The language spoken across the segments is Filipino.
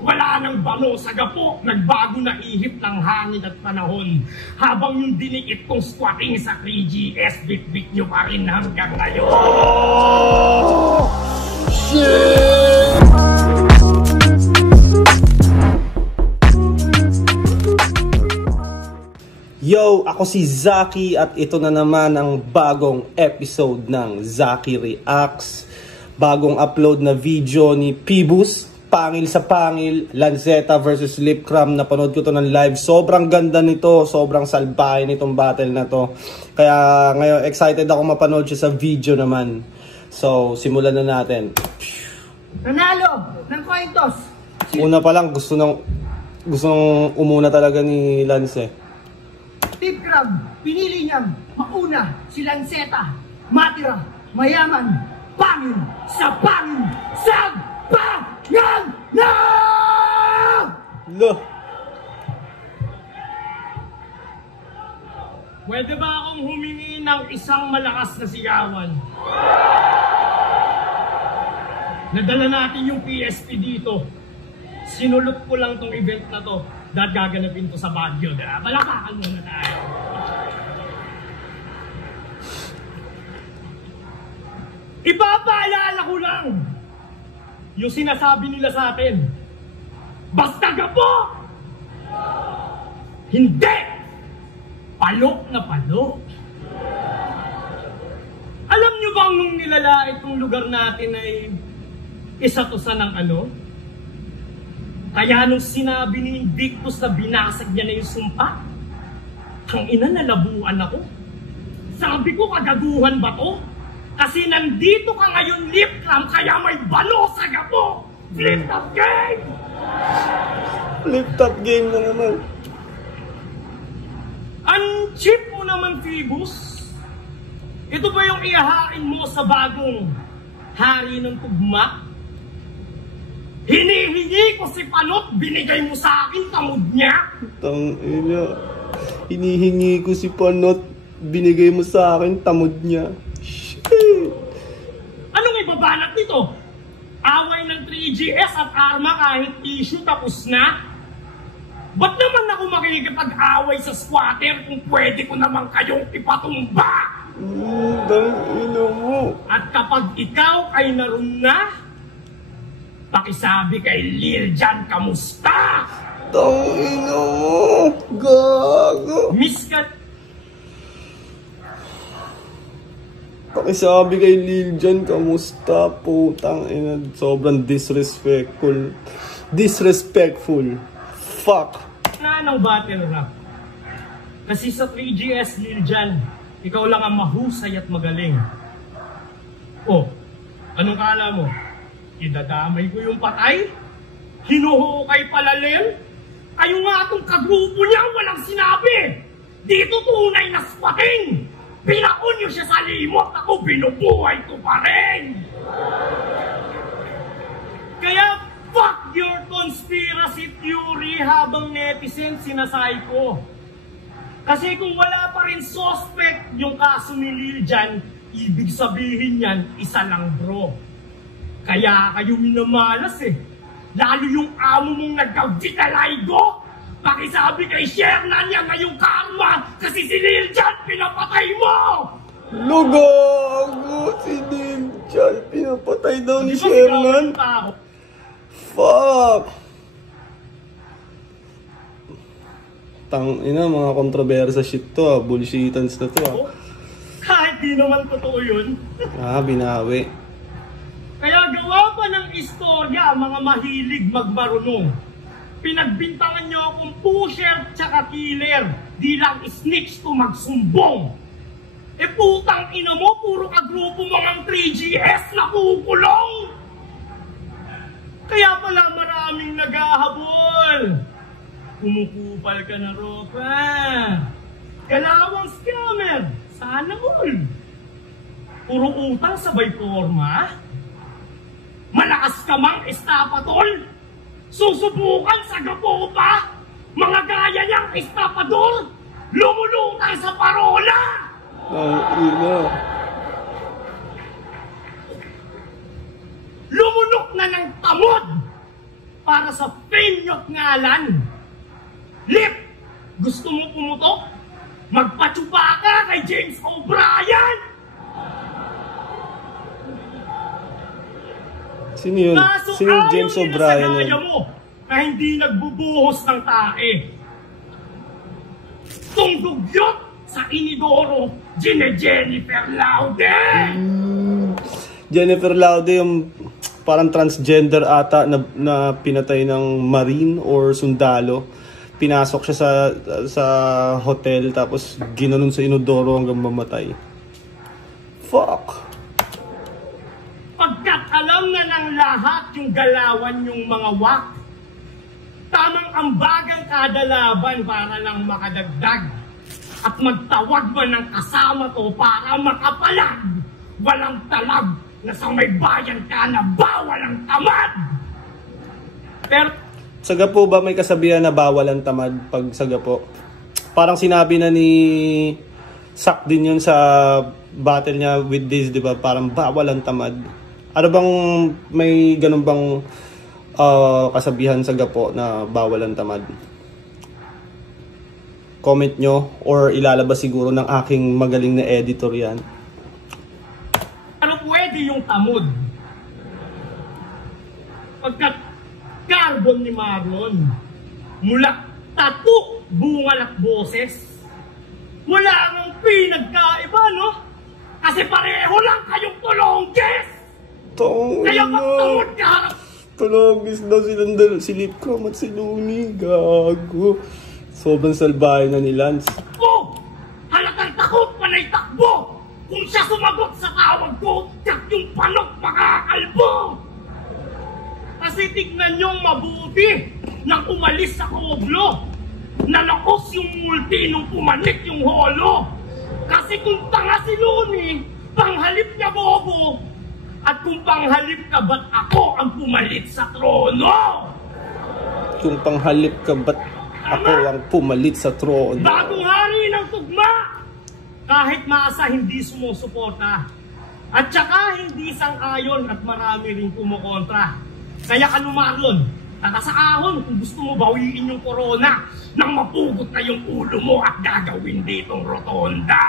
Wala nang balo sa gapo, nagbago na ihip ng hangin at panahon. Habang yung diniit kong squatting sa 3GS, bit-bit nyo pa rin hanggang ngayon. Oh! Shit! Yo, ako si Zaki at ito na naman ang bagong episode ng Zaki Reacts. Bagong upload na video ni Phoebus. Pangil sa pangil, Lanceta versus Lipcram. Napanood ko to ng live. Sobrang ganda nito, sobrang salbahe nitong battle na to. Kaya ngayon excited ako mapanood siya sa video naman. So, simulan na natin. Nanalo ng coin toss. Una pa lang, gusto nang umuna talaga ni Lance. Lipcram, pinili niyang mauna si Lanceta. Matira, mayaman, pangil sa pangil, sagpangan na! Lo! Pwede ba akong humingi ng isang malakas na sigawan? Nadala natin yung PSP dito. Sinulot ko lang tong event na to dahil gaganapin to sa Baguio. Palakakan muna tayo. Ipapaalala ko lang yung sinasabi nila sa atin. Basta gapo! Hindi! Palok na palok. Alam nyo bang nung nilalait ng lugar natin ay isa to sa ng ano? Kaya nung sinabi ni Invictus na binasag niya na yung sumpa, ang ina nalabuan ako. Sabi ko, kagaguhan ba to? Kasi nandito ka ngayon, Lipcram, kaya may balo sa gapo! Flip top game! Flip top game na naman. Ang cheap mo naman, Phoebus. Ito ba yung ihahain mo sa bagong hari ng tugma? Hinihingi ko si Panot, binigay mo sa akin, tamod niya. Tangina. Hinihingi ko si Panot, binigay mo sa akin, tamod niya. Shit. Anong ibabanat nito? Away ng 3GS at Arma kahit issue tapos na? Ba't naman ako makikipag-away sa squatter kung pwede ko naman kayong ipatumba? Tangina mo. At kapag ikaw ay naroon na, pakisabi kay Lil Jan, kamusta? Tangina mo. Gago. Miss ka. Pakisabi kay Lil Jan, kamusta? Putang ina. Sobrang disrespectful. Disrespectful. Fuck. Na ng battle rap. Kasi sa 3GS, Lil Jan, ikaw lang ang mahusay at magaling. Oh, anong kala mo? Idadamay ko yung patay? Hinuhukay palalim? Kayo nga itong kagrupo niya, walang sinabi! Dito tunay na spotting! Pinaon niyo siya sa limot, ako binubuhay ko pa rin! Kaya fuck your conspiracy theory habang netizen sinasay ko. Kasi kung wala pa rin suspect yung kaso ni Lil Jan, ibig sabihin yan, isa lang bro. Kaya kayo minamalas eh. Lalo yung amo mong nagka-vitaligo. Pakisabi kay Shernan yan ngayong karma kasi si Lil Jan pinapatay mo! Lugago! Si Lil Jan pinapatay daw ni Shernan. Fuck! Tangina, mga kontrobersa shit to ah. Bullshitans na to ah. Kahit di naman totoo yun. Binawi. Kaya gawa pa ng istorya ang mga mahilig magmarunong. Pinagbintangan nyo akong pusher tsaka killer. Di lang snitch to magsumbong. E putang ina mo, puro kagrupo mga 3GS na kukulong. Kaya pala maraming naghahabol. Kumukupal ka na, Ropa. Kalawang scammer. Sana all. Puro utang sabay forma. Malakas ka mang estapador. Susubukan sa gapo pa. Mga gaya niyang estapador. Lumulutang sa parola. Ina. Lumunok na ng tamod para sa fame nyo't ngalan. Lip, gusto mo pumutok? Magpatsupa ka kay James O'Brien! Sino yun? Kaso Sino yung James O'Brien yun? Mo na hindi nagbubuhos ng tae. Tunggugyot sa inidoro, Jennifer Laude! Jennifer Laude, yung parang transgender ata na pinatay ng marine or sundalo. Pinasok siya sa hotel tapos ginanon sa inodoro hanggang mamatay. Fuck! Pagkat alam na ng lahat yung galawan yung mga wak, tamang ambagang kada laban para lang makadagdag at magtawag man ng kasama to para makapalag. Walang talab na sa may bayan ka na bawal ang tamad. Pero Sagapo ba may kasabihan na bawal ang tamad pag sagapo? Parang sinabi na ni Sak din yun sa battle niya with this, di ba? Parang bawal ang tamad. Ano bang may ganun bang kasabihan sa gapo na bawal ang tamad? Comment nyo or ilalabas siguro ng aking magaling na editor yan. ano pwede yung tamod? Pagkat carbon ni Marlon, mula tattoo, bungal at boses, wala nang pinagkaiba, no? Kasi pareho lang kayong tulongges! Kaya magtamod ka! Tulongges daw silang dalawa, si Lipcom at si Looney, gago. Sobrang salbahe na ni Lance. Oh! Halatang takot panay takbo! Kung siya sumagot sa tawag ko, tiyak yung panok makakalbo! Kasi tignan niyong mabuti nang umalis sa Koblo. Nalakos yung multi nung pumanik yung holo. Kasi kung tanga si Looney, panghalip niya bobo. At kung panghalip ka, ba't ako ang pumalit sa trono? Kung panghalip ka, ba't ako ang pumalit sa trono? Bagong hari ng tugma! Kahit masa hindi sumusuporta. At saka hindi sang-ayon at marami rin kumukontra. Kaya ano Marlon, nakasakahon kung gusto mo bawiin yung corona nang mapugot na yung ulo mo at gagawin ditong rotonda.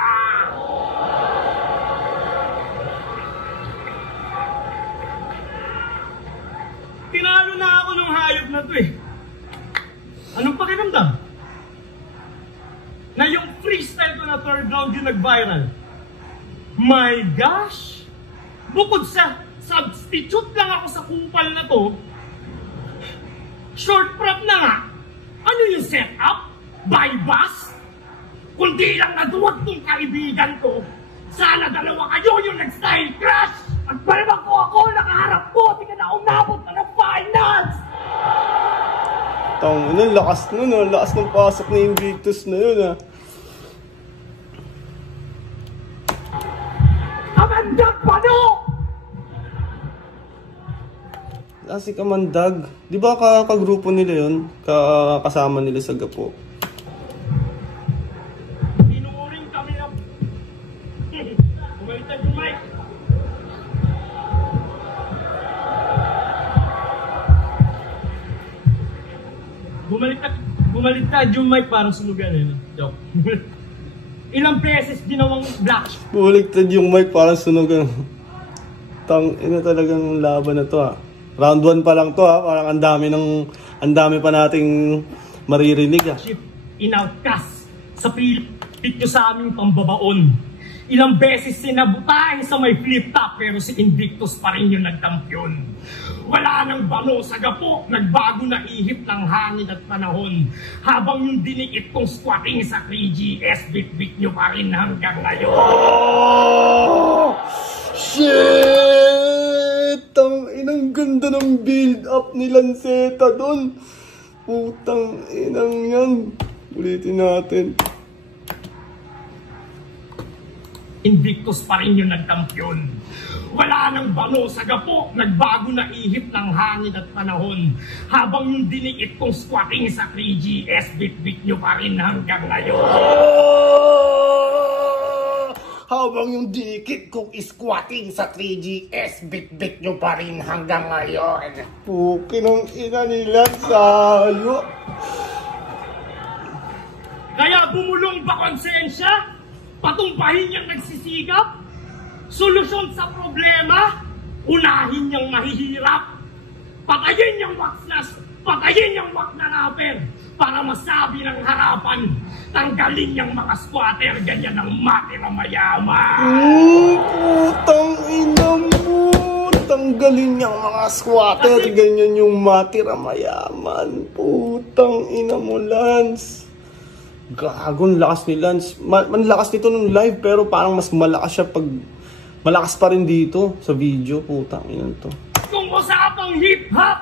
Tinalo na ako ng hayop na to eh. Anong pakiramdam? Na yung freestyle ko na third round yung nag-viral. My gosh! Bukod sa substitute lang ako sa kupal na to, short prep na nga. Ano yung setup? By bus? Kundi lang naduwag tong kaibigan ko. Sana dalawa kayo yung nag-style crash! At palibang ko ako, nakaharap ko, di ka na umabot na ng finals! Tang, ano, lakas nun, lakas ng pasok na Invictus na yun, ha. Kamandag pano! Si Kamandag. Di ba kagrupo nila yun? Kasama nila sa gapo. Inuuring kami na... Bumaliktad yung mic. Bumaliktad yung mic parang sunugan eh. Joke. Ilang beses ginawang black. Bumaliktad yung mic parang sunugan. Tang, ina talagang laban na to, ha. Round 1 pa lang to, ha. Parang ang dami pa nating maririnig, ha. In-outcast sa pilit nyo sa aming pambabaon. Ilang beses sinabutahin sa may flip-top pero si Invictus pa rin yung nagkampiyon. Wala nang bano sa gapo, nagbago na ihip ng hangin at panahon. Habang yung dinikit kong squatting sa 3GS, bit-bit nyo pa rin hanggang ngayon. Oh! Shit! Ang inang ganda ng build-up ni Lanceta doon. Putang inang yan. Ulitin natin. Invictus pa rin yung nagkampiyon. Wala nang bano sa gapo, nagbago na ihip ng hangin at panahon. Habang yung dinikit kong squatting sa 3GS, bit-bit nyo pa rin hanggang ngayon. Habang yung dikit kong squatting sa 3GS, bit-bit nyo pa rin hanggang ngayon. Pukinong ina nila sayo. Kaya bumulong ba konsensya? Patumpahin niyang nagsisigap? Solusyon sa problema? Unahin niyang mahihirap? Patayin niyang maksnas, patayin niyang maknaraper para masabi ng harapan. Tanggalin niyang mga squatter, ganyan ang matira mayaman. Putang ina mo. Tanggalin niyang mga squatter, ganyan yung matira mayaman. Putang ina mo, Lance. Gagong lakas ni Lance. Manlakas nito nung live pero parang mas malakas siya pag... Malakas pa rin dito sa video. Putang ina to. Kung usapang hip-hop,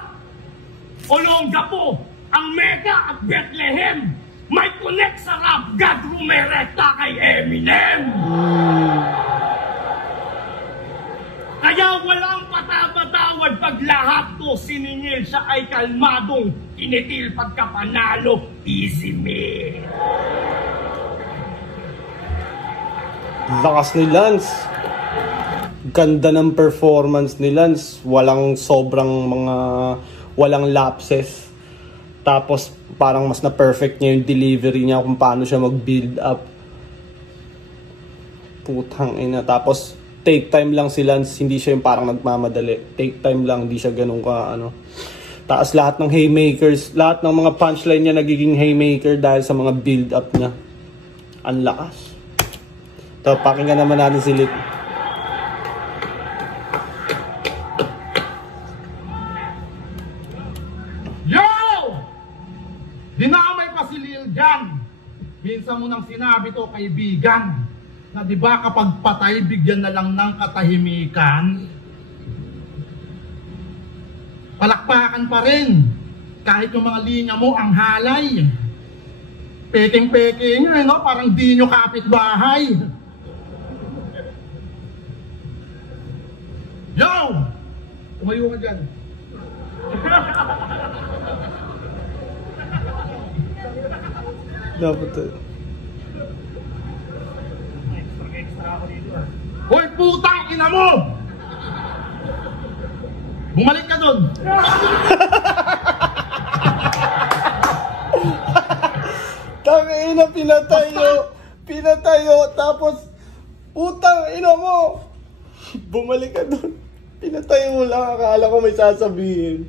Olongapo, ang Mega at Bethlehem, may connect sa rap god rumerekta kay Eminem. Kaya walang patapatawad pag lahat to siningil, siya ay kalmadong tinitil pagkapanalo, easy me. Lakas ni Lance. Ganda ng performance ni Lance. Walang sobrang mga... Walang lapses. Tapos parang mas na-perfect niya yung delivery niya kung paano siya mag-build up. Putang ina. Tapos take time lang si Lance. Hindi siya yung parang nagmamadali. Take time lang. Hindi siya ganun ka ano. Tapos lahat ng haymakers, lahat ng mga punchline niya nagiging haymaker dahil sa mga build up niya. Ang lakas. Tapos pakinggan naman natin si Lit. Dinamay pa si Lil Jan. Minsan mo nang sinabi to, kaibigan, na di ba kapag patay, bigyan na lang ng katahimikan? Palakpakan pa rin. Kahit yung mga linya mo ang halay. Peking-peking nyo, no? Parang di nyo kapitbahay. Yo! Tumayo ka dyan. Dapat Hoy, putang ina mo! Bumalik ka dun! Tangina, pinatayo, tapos putang ina mo! Bumalik ka dun. Pinatayo mo lang, akala ko may sasabihin.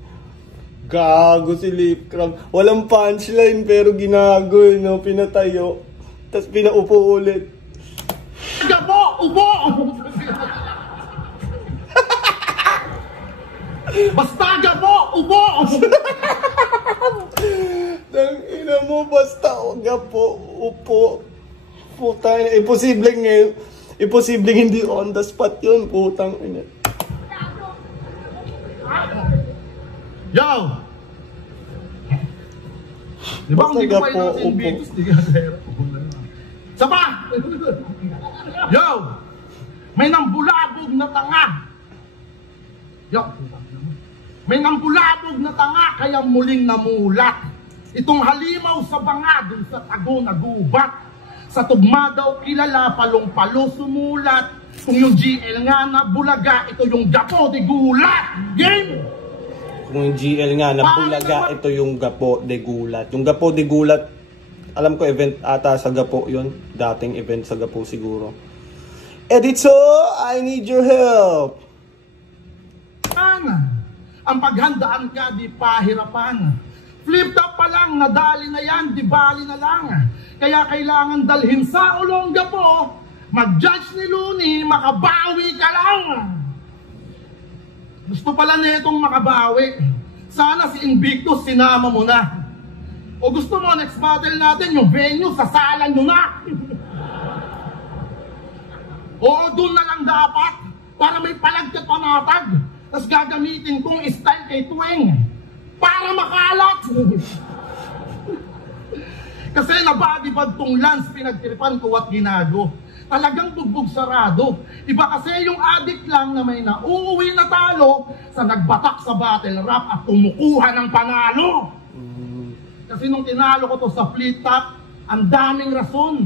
Gago si Lip Crab. Walang punchline pero ginago no? Pinatayo. Tapos pinaupo ulit. Gabo! Ubo! Basta gabo! Ubo! Nang ina mo, basta gapo, upo. Putang ina. Imposibleng hindi on the spot yun. Putang ina. Yo! Di ba kung di ko kayo nasa Invictus, di ka sa hirap. Sapa! Yo! May nambulabog na tanga. Yo! May nambulabog na tanga kaya muling namulat. Itong halimaw sa banga dun sa tago na gubat. Sa tugma daw kilala, palong-palo sumulat. Kung yung GL nga na bulaga, ito yung gapo di gulat. Game! Kung yung GL nga na bulaga, ito yung Gapo de Gulat. Yung Gapo de Gulat, alam ko event ata sa Gapo yun. Dating event sa Gapo siguro. Editor, I need your help. Ang paghandaan ka, di pahirapan. Flip top pa lang, nadali na yan, di bali na lang. Kaya kailangan dalhin sa Olongapo. Mag-judge ni Looney, makabawi ka lang. Gusto pala netong makabawi. Sana si Invictus sinama mo na. O gusto mo next battle natin yung venue, sasalan nyo na. Oo, doon na lang dapat para may palagkat panatag. Tapos gagamitin kong style kay Tuwing para makalat. Kasi nabadibad tong Lance, pinagtiripan ko at ginago. Talagang bugbog sarado. Iba kasi yung addict lang na may nauuwi na talo sa nagbatak sa battle rap at kumukuha ng panalo. Kasi nung tinalo ko to sa flip top, ang daming rason.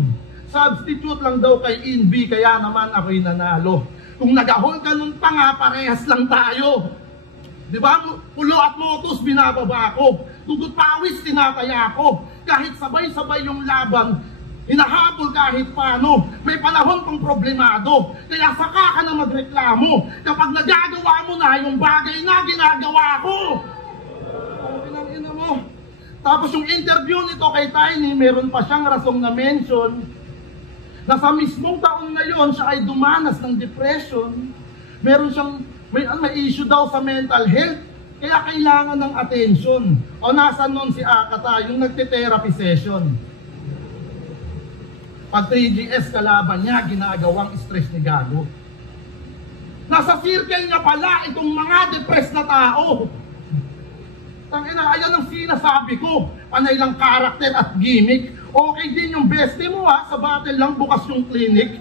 Substitute lang daw kay Invi, kaya naman ako'y nanalo. Kung nag-ahol ka nun pa nga, parehas lang tayo. Di ba? Pulo at motos, binababa ko. Tugot pawis, tinataya ko. Kahit sabay-sabay yung laban, hinahabol kahit paano. May panahon pang problemado. Kaya saka ka na magreklamo kapag nagagawa mo na yung bagay na ginagawa ko. Pinangina mo. Tapos yung interview nito kay Tiny, meron pa siyang rasong na mention na sa mismong taon na yon siya ay dumanas ng depression. Meron siyang may issue daw sa mental health, kaya kailangan ng attention. O nasa nun si Akata, yung nagte-therapy session. Pag 3GS kalaban niya, ginagawang stress ni Gago. Nasa circle niya pala itong mga depressed na tao. Tangina, ayan ang sinasabi ko. Panay lang karakter at gimmick. Okay din yung bestie mo ha, sa battle lang bukas yung clinic.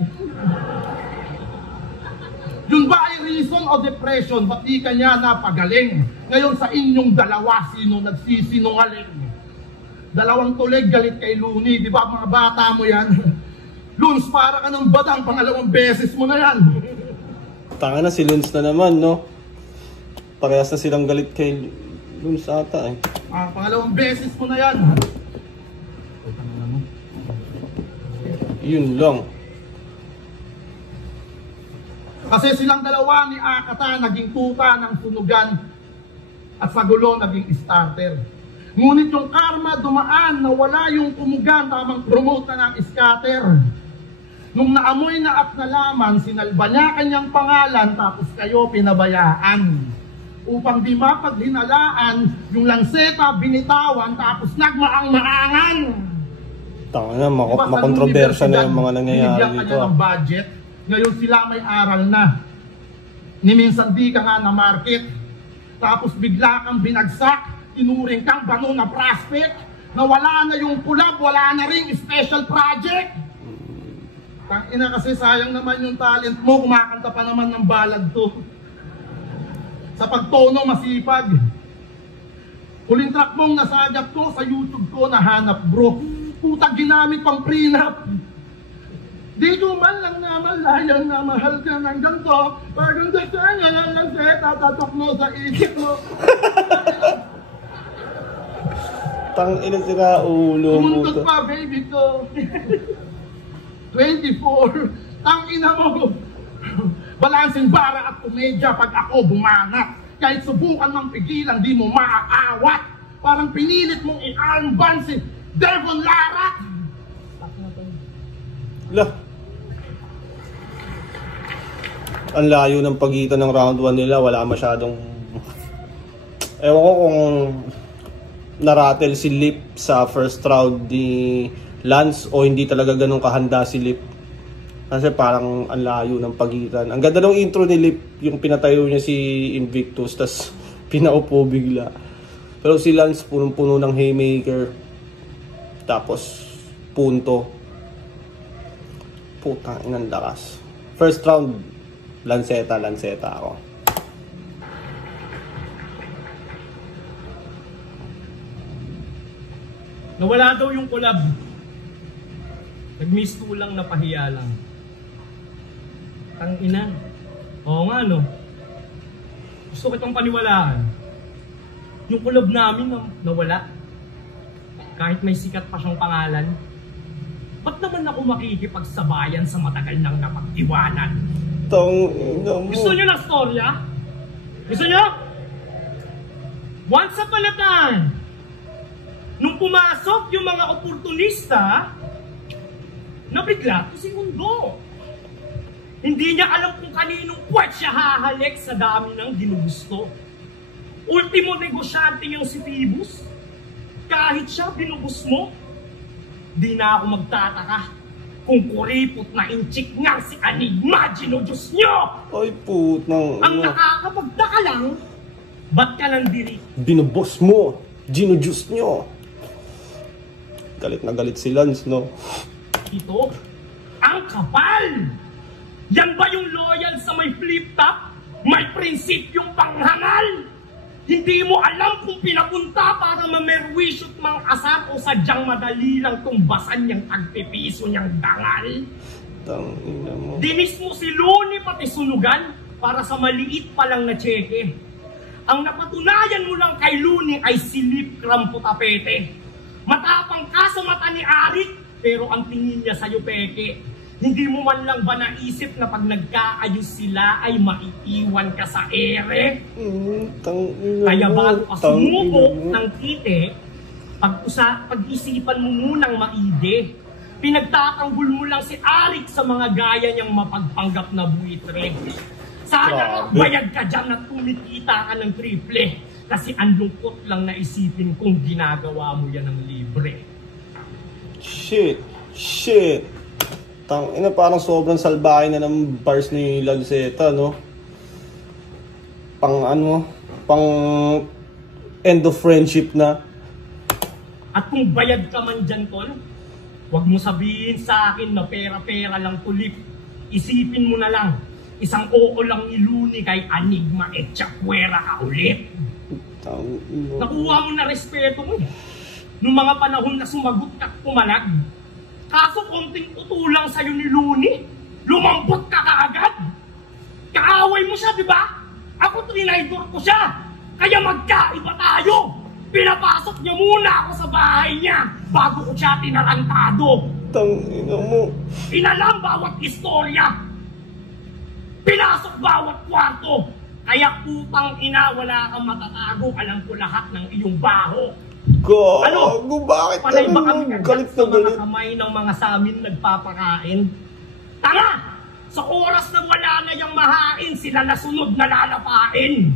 Yun ba ay reason o depression? Ba't di ka niya napagaling? Ngayon sa inyong dalawa, sino nagsisinungaling? Dalawang tuleg galit kay Looney, di ba mga bata mo yan? Loons, para ka ng badang, pangalawang beses mo na yan. Tanga na si Loons na naman, no? Parehas na silang galit kay Loons ata eh. Pangalawang beses mo na yan. Yun lang. Kasi silang dalawa ni Akata naging tuta ng sunugan at sa gulo naging starter. Ngunit yung karma dumaan na wala yung kumugan, tamang promote na ng scatter. Nung naamoy na at nalaman, sinalba niya kanyang pangalan tapos kayo pinabayaan. Upang di mapaghinalaan, yung lanseta binitawan tapos nagmaang-maangan. Tanga na, makontrobersya na yung mga nangyayari dito. Binigyan kanya ng budget. Ngayon sila may aral na. Ni minsan di ka nga na market. Tapos bigla kang binagsak. Tinuring kang bano na prospect. Na wala na yung pulab, wala na ring special project. Tangina kasi sayang naman yung talent mo. Kumakanta pa naman ng balad to. Sa pagtono masipag. Huling track mong nasagap ko sa YouTube ko nahanap bro. Putang ginamit pang prenup. Di ko man lang namalayan na mahal ka ng ganito. Pagong dasanya lang lang tatatok mo sa isip mo. Tang ina sila ulo mo. Tumuntot pa baby ko. 24. Tang ina mo. Balansing bara at komedya pag ako bumanat. Kahit subukan ng pigilan di mo maaawat. Parang pinilit mong i-armband si Devon Lara. Lah. Ang layo ng pagitan ng round 1 nila, wala masyadong... Ewan ko kung naratel si Lip sa first round ni Lance o hindi talaga ganun kahanda si Lip. Kasi parang ang layo ng pagitan. Ang ganda ng intro ni Lip, yung pinatayo niya si Invictus, tas pinaupo bigla. Pero si Lance punong-puno ng haymaker. Tapos punto. Putang inang lakas. First round, lanseta ako. Nawala daw yung collab. Nag-miss ko lang, napahiya lang. Tangina. Oo nga no. Gusto kitang paniwalaan. Yung collab namin nawala. Kahit may sikat pa siyang pangalan. Ba't naman ako makikipagsabayan sa matagal nang napag-iwanan? Gusto nyo ng storya? Gusto nyo? Once upon a time, nung pumasok yung mga oportunista, nabigla to si Mundo. Hindi niya alam kung kaninong puwet siya hahalik sa dami ng ginugusto. Ultimo negosyante yung si Phoebus. Kahit siya binubus mo, di na ako magtataka kung kuripot na inchik nga si Enigma, Diyos nyo! Ay putang... Ang nakakapagtaka lang, ba't ka nandiri? Binubos mo, Diyos nyo! Galit na galit si Lance, no? Ito, ang kapal! Yan ba yung loyal sa may flip-top? May prinsipyong panghangal? Hindi mo alam kung pinapunta para mamerwisyo't mang asar o sadyang madali lang tumbasan niyang tagpipiso niyang dangal. Tangina mo. Dinis mo si Luni pati sunugan para sa maliit pa lang na tseke. Ang napatunayan mo lang kay Luni ay silip krampo tapete. Matapang ka sa mata ni Arik, pero ang tingin niya sa'yo peke. Hindi mo man lang ba naisip na pag nagkaayos sila ay maiiwan ka sa ere? Kaya bago ka sumubok ng kite, pag-isipan mo munang maigi. Pinagtatanggol mo lang si Arik sa mga gaya niyang mapagpanggap na buitre. Sana bayad ka dyan at kumikita ka ng triple. Kasi ang lungkot lang na isipin kung ginagawa mo yan ng libre. Shit. Tangina, parang sobrang salbahe na ng bars ni Lanceta, no? Pang end of friendship na. At kung bayad ka man dyan, tol, huwag mo sabihin sa akin na pera-pera lang tulip. Isipin mo na lang, isang oo lang ni Luni kay Anigma et Chakwera ka ulit. Nakuha mo na respeto mo nung mga panahon na sumagot ka't pumalag. Kaso konting utulang sa'yo ni Luni, lumambot ka kaagad. Kaaway mo siya, di ba? Ako trinaydor ko siya, kaya magkaiba tayo. Pinapasok niya muna ako sa bahay niya bago ko siya tinarantado. Tangina mo. Pinalam bawat istorya. Pinasok bawat kwarto. Kaya putang ina, wala kang matatago. Alam ko lahat ng iyong baho. Gago, bakit Panay ba kami galit sa na mga galit? kamay ng mga samin nagpapakain? Tanga! Sa oras na wala na yung mahain, sila nasunod na lalapain.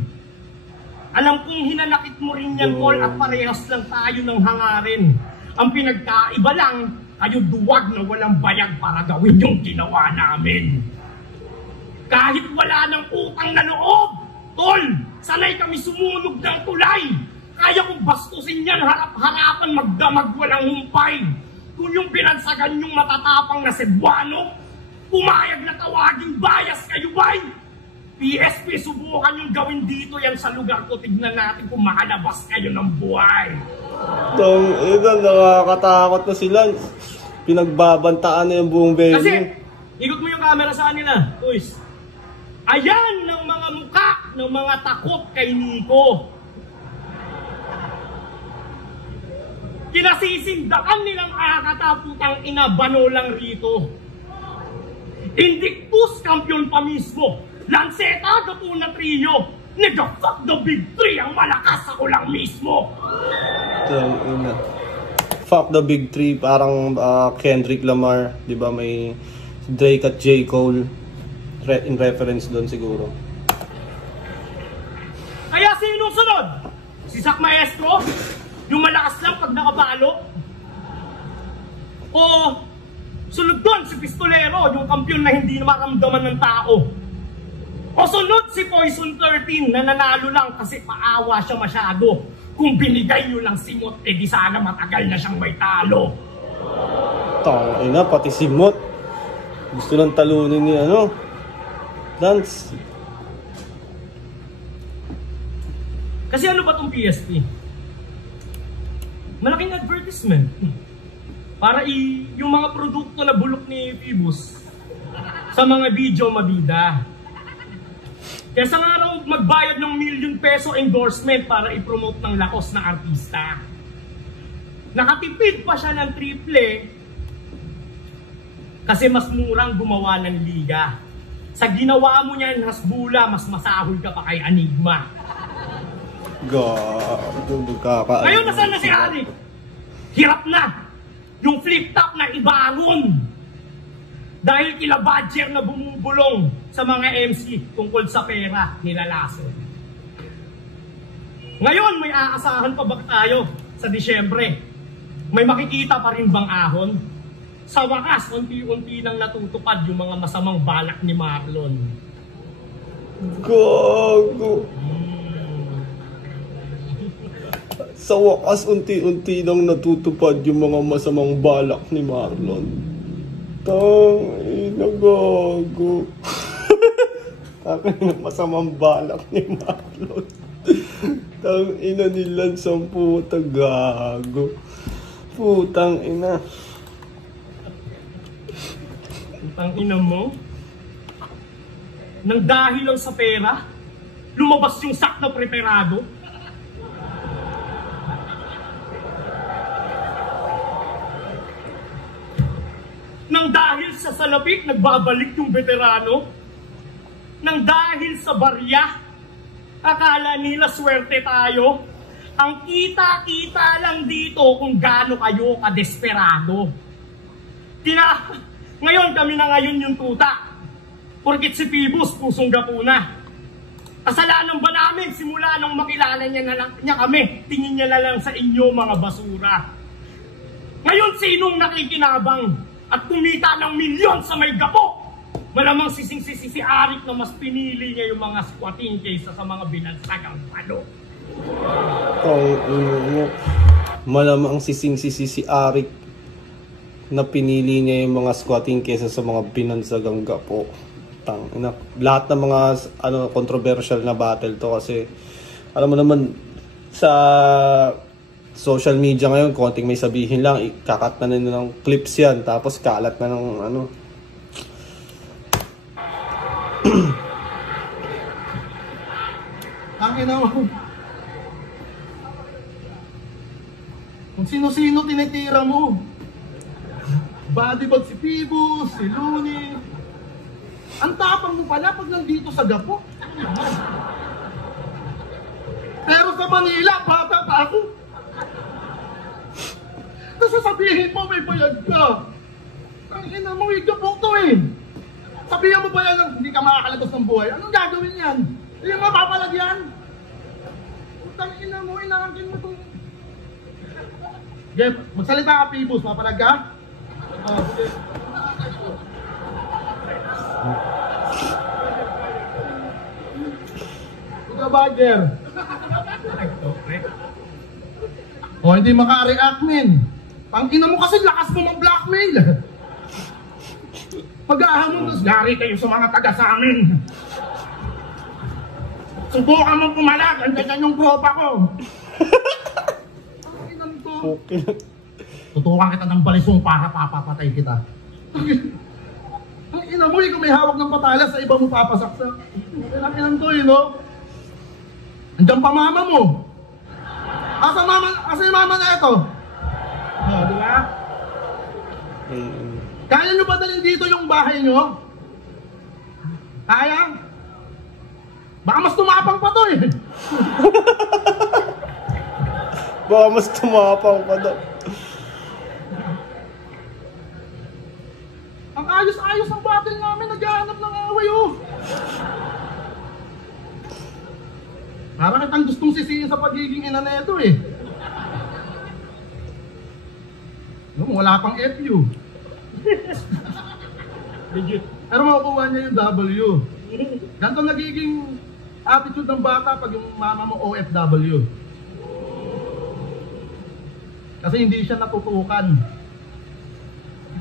Alam kong hinanakit mo rin yan, Tol, at parehas lang tayo ng hangarin. Ang pinagkaiba lang, kayo duwag na walang bayag para gawin yung ginawa namin. Kahit wala ng utang na loob, Tol, sanay kami sumunog ng tulay. Kaya kong bastusin yan harap-harapan magdamag walang humpay. Kung yung binansagan yung matatapang na Cebuano, pumayag na tawaging bias kayo bay. PSP, subukan yung gawin dito yan sa lugar ko. Tignan natin kung makalabas kayo ng buhay. Nakakatakot na sila. Pinagbabantaan na yung buong venue. Kasi, ikot mo yung camera sa kanila. Uys, ayan ng mga muka ng mga takot kay Nico. Kinasisindakan nilang akataputang inabano lang rito. Invictus, kampiyon pa mismo. Lanceta, gato na trio. Nag-fuck the big three, ang malakas ako lang mismo. Fuck the big three, parang Kendrick Lamar, di ba? May Drake at J. Cole in reference doon siguro. Kaya sinong sunod? Si Sak Maestro? Yung malakas lang pag nakapalo? O sunod doon si Pistolero, yung kampiyon na hindi maramdaman ng tao? O sunod si Poison 13 na nanalo lang kasi paawa siya masyado? Kung binigay nyo lang si Mot, eh di sana matagal na siyang may talo. Tangina, pati si Mot gusto lang talunin ni Dance. Kasi ano ba tong PSP? Malaking advertisement para yung mga produkto na bulok ni Phoebus sa mga video mabida. Kaya sa nga raw magbayad ng ₱1,000,000 endorsement para i-promote ng lakos na artista. Nakatipid pa siya ng triple kasi mas murang gumawa ng liga. Sa ginawa mo niyan, hasbula, mas masahol ka pa kay Anigma. Ngayon nasaan na si Arik? Hirap na! Yung flip-top na ibangon! Dahil kila Badger na bumubulong sa mga MC tungkol sa pera nila Lasso. Ngayon may aasahan pa ba tayo sa Disyembre? May makikita pa rin bang ahon? Sa wakas, unti-unti nang natutupad yung mga masamang balak ni Marlon. Gago! Sa wakas, unti-unti nang natutupad yung mga masamang balak ni Marlon. Tangina, gago. Masamang balak ni Marlon. Tang ina nila sa puta gago. Putang ina. Putang ina mo? Nang dahil lang sa pera, lumabas yung sak na preparado? Nang dahil sa salapit, nagbabalik yung veterano? Nang dahil sa barya, akala nila swerte tayo? Ang kita-kita lang dito kung gaano kayo kadesperado. Ngayon kami na ngayon yung tuta. Porkit si Pibus, pusong gapuna. Kasalanan ba namin simula nung makilala niya kami? Tingin niya na lang sa inyo mga basura. Ngayon sinong nakikinabang at kumita ng milyon sa may gapo? Malamang sising-sisi si Arik na mas pinili niya yung mga squatting kaysa sa mga binansagang palo. Malamang sising-sisi si Arik na pinili niya yung mga squatting kaysa sa mga binansagang gapo. Lahat ng mga controversial na battle to kasi alam mo naman sa social media ngayon konting may sabihin lang ikakat na ng clips yan tapos kalat na ng ang ina mo. Kung sino-sino tinitira mo. Bodybag si Pibus, si Looney. Ang tapang mo pala pag nandito sa Gapo. Pero sa Manila, bata pa ako. Tapos sasabihin mo may bayad ka. Ang ina mo, Gapo to eh. Sabihin mo ba yan ng hindi ka makakalabas ng buhay? Anong gagawin yan? Hindi mo mapapalagyan? Putang ina mo, inangkin mo itong... Jeff, magsalita ka, Pibus, mapalag ka? Sige. Ika bagger. O hindi maka-react men. Pangina mo kasi lakas mo mag-blackmail. Pag-ahamon, gari kayo sa mga taga sa amin. Subukan mo pumalag, andyan yung tropa ko. Pangina mo to. Okay. Tutukan kita ng balisong para papapatay kita. Ang ina mo, kung may hawak ng patalas sa iba mo papasaksak. Ang ina to no? Andiyan pa mama mo. Asa yung mama na ito? Di ba? Kaya nyo ba dalhin dito yung bahay nyo? Kaya? Baka mas tumapang pa to eh. Baka mas tumapang pa to. Ang ayos-ayos ng battle namin, naghahanap ng away oh. Parang itang gustong sisihin sa pagiging ina na ito eh. No, wala pang FU. Pero makukuha niya yung W. Ganito nagiging attitude ng bata pag yung mama mo OFW. Kasi hindi siya natutukan.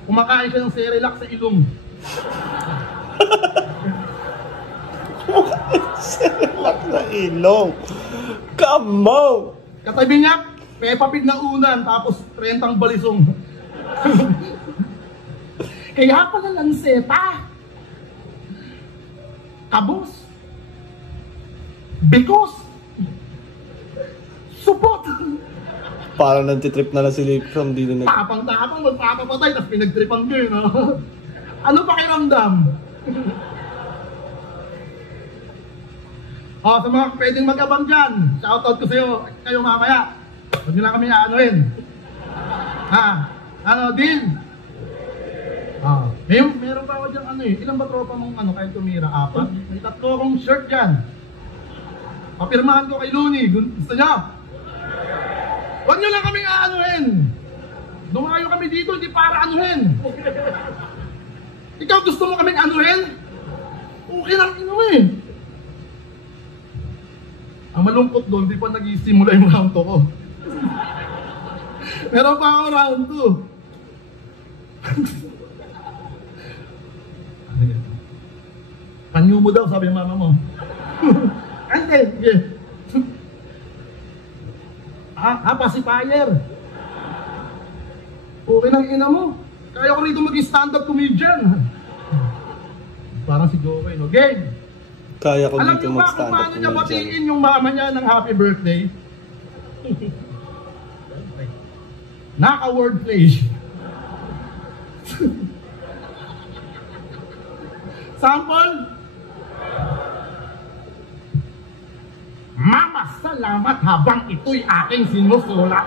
Kumakain siya ng Cerelac sa ilong. Cerelac sa ilong? Come on! Katabi niya, Peppa Pig na unan, tapos 30 balisong. Kaya pala lanseta. Kabos. Because. Supot. Parang nantitrip na lang si Lipram, di na Tapang-tapang, magpapapatay, tapos pinagtripan ko yun, no? Ano pakiramdam? Sa mga pwedeng mag-abang dyan, shoutout ko sa'yo, kayo mamaya. Huwag nyo lang kami aanuhin. Deal? Meron pa ako dyan, ilan ba tropa mong kahit tumira? 4? May 3 akong shirt dyan. Papirmahan ko kay Looney, gusto niya? Huwag nyo lang kaming aanuhin. Dumayo kami dito, hindi para anuhin. Ikaw gusto mo kaming anuhin? Okay lang inuhin. Ang malungkot doon, di pa nag-isimula yung round 2 ko. Meron pa ako round 2. Panyo mo daw, sabi ng mama mo. Ante, yeah. Pacifier. Okay ng ina mo. Kaya ko rito mag-stand-up comedian. Parang si Joey, no? Game! Kaya ko Alam dito niyo ba kung mag-stand up paano niya comedian. batiin yung mama niya ng happy birthday? Naka-wordplay. Sample? Mama, salamat habang ito'y aking sinusulat.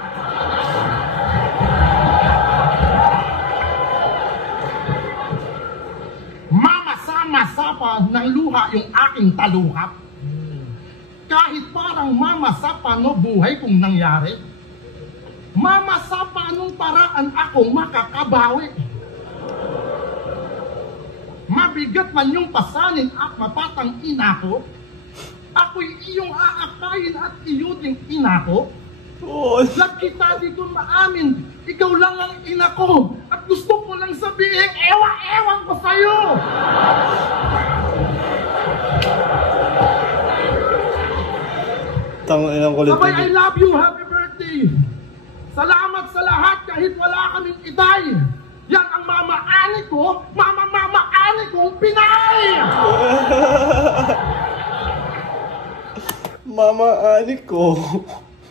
Mama, sama-sapa ng luha yung aking talukap. Kahit parang mama sa paano buhay kong nangyari. Mama sa paanong paraan ako makakabawi. Mabigat man yung pasanin at mapatang ina ko. Ako'y iyong aakayin at iyuting ina ko. Lag kita di ko maamin, ikaw lang ang ina ko. At gusto ko lang sabihin, ewan ko sa'yo. Tanginang kulit Sabay, I nito. love you, happy birthday. Salamat sa lahat kahit wala kaming itay. Yan ang mama-ani ko, mama-ani kong Pinay! Mama ani ko.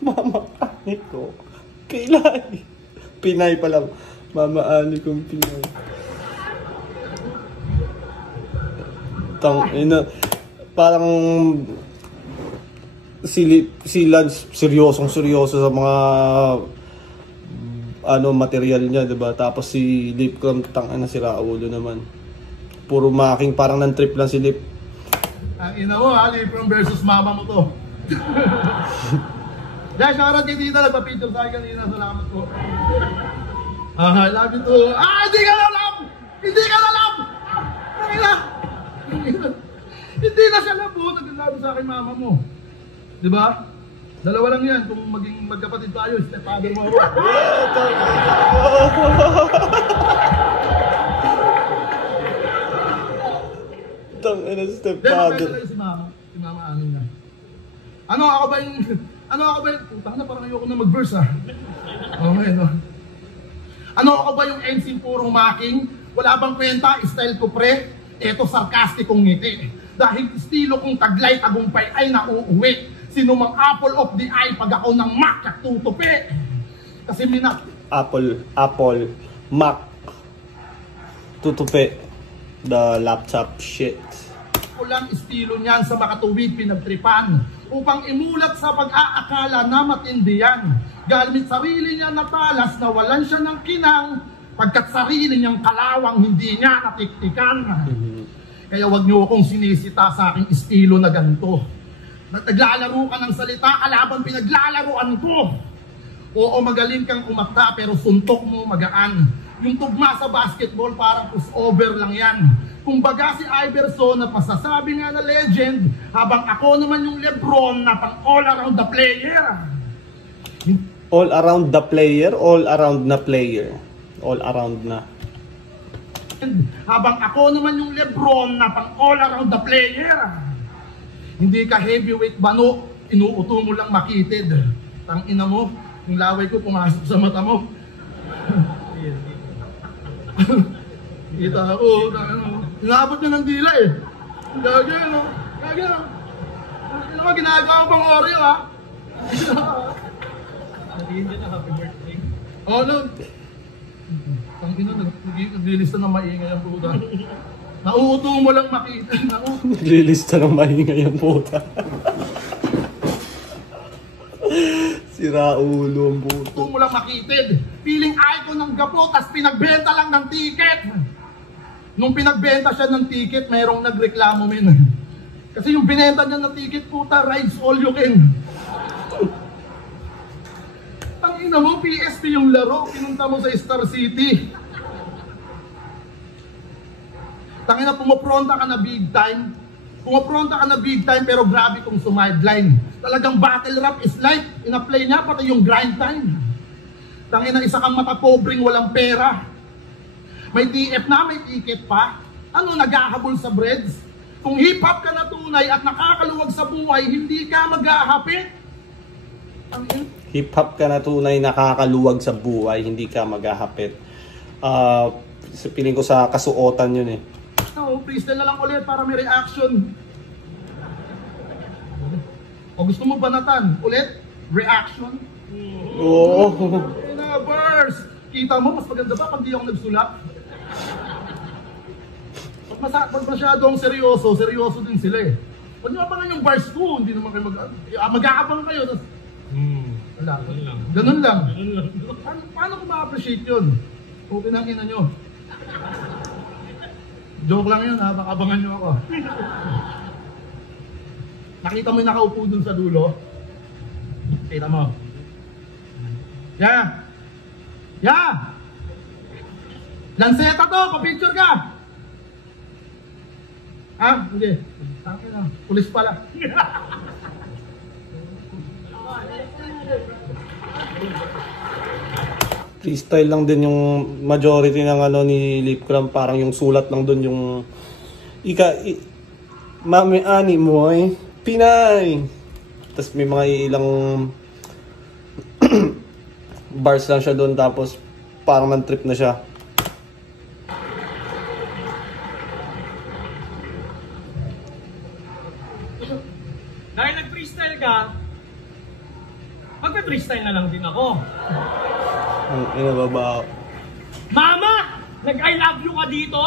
Mama ani ko. Kailan? Pinay pa lang. Mama ani kong Pinay. Tangina. Parang si Lance seryoso sa mga material niya, 'di ba? Tapos si Lip Cram tangina si Raulo naman. Puro making parang nan-trip lang si Lip. Ang ina mo ha, Lip Cram versus mama mo to. Dahil shoutout kay Tita, nagpa-picture sa akin kanina, salamat po. I love you too. Hindi ka na love! Hindi ka na love! Hindi na siya love po, nagsasabi sa akin mama mo. Diba? Dalawa lang yan, kung maging magkapatid tayo, stepfather mo ako. Tangina Then, stepfather. talaga si mama ano na. Ano ako ba yung, putang na parang ayoko na mag-verse ah. Okay, no? Ano ako ba yung MC purong making? Wala bang kwenta, style ko pre? Eto sarkastikong ngiti. Dahil estilo kong taglay tagumpay ay nauuwi. Sino mang apple of the eye pag ako ng Mac at tutupi. Kasi Apple, Mac, tutupi, the laptop shit. Lang estilo niyan sa makatuwid pinagtripan upang imulat sa pag-aakala na matindi yan. Gamit sarili niya na talas na walan siya ng kinang pagkat sarili niyang kalawang hindi niya natiktikan. Kaya wag niyo akong sinisita sa aking estilo na ganito. Naglalaro ka ng salita, kalaban pinaglalaroan ko. Oo, magaling kang umakta pero suntok mo magaan. Yung tugma sa basketball parang pushover lang yan. Kung baga si Iverson na pasasabi nga na legend, habang ako naman yung Lebron na pang all around the player. All around the player, all around na player. All around na. Habang ako naman yung Lebron na pang all around the player. Hindi ka heavyweight bano, inuuto mo lang makitid. Tang ina mo, yung laway ko pumasok sa mata mo. Kita ako, inabot niya ng dila eh. Gagi, no? Gagi, no? Ano naman, ginagawa bang Oreo, ha? Sabihin niya na happy birthday. Oo, no? Ang ina, naglilista ng maingay ang puta. Nauuto mo lang makita. Naglilista ng maingay ang puta. Sira ulo ang puto. Nauuto mo lang makitid. Feeling icon ng gapo, tas pinagbenta lang ng ticket. Nung pinagbenta siya ng ticket, mayroong nagreklamo men. Kasi yung binenta niya ng ticket, puta, rides all you can. Ang ina mo, PSP yung laro, pinunta mo sa Star City. Tangina, pumapronta ka na big time. Pumapronta ka na big time, pero grabe kung sumideline. Talagang battle rap is life. Ina-play niya pati yung grind time. Tangina, isa kang matapobreng walang pera. May TF na, may ticket pa. Ano, naghahabol sa breads? Kung hip-hop ka na tunay at nakakaluwag sa buhay, hindi ka maghahapit. hip-hop ka na tunay, nakakaluwag sa buhay, hindi ka maghahapit. Piling ko sa kasuotan yun eh. No, freestyle na lang ulit para may reaction. O gusto mo banatan? Ulit? Reaction? Oo. Burst! Kita mo, mas maganda ba pag di ako nagsulat? Pag masyadong seryoso, seryoso din sila eh. Pag nyo abangan yung bars ko, hindi naman kayo mag-aabang kayo. Tas, wala. Ganun lang. Paano ko ma-appreciate yun? Okay na ina nyo. Joke lang yun ha, baka abangan nyo ako. Nakita mo yung nakaupo dun sa dulo? Kita mo. Yeah! Yeah! Lanseta to, pa-picture ka! Ah, hindi. Tangin na. Pulis pala. Freestyle lang din yung majority ng ano ni Lipcram, parang yung sulat lang doon yung mami ani mo eh, Pinay. Tapos may mga ilang bars lang siya doon, tapos parang man-trip na siya. Dahil nag-freestyle ka, magpe-freestyle na lang din ako. Ang inababa. Mama! Nag-I love you ka dito?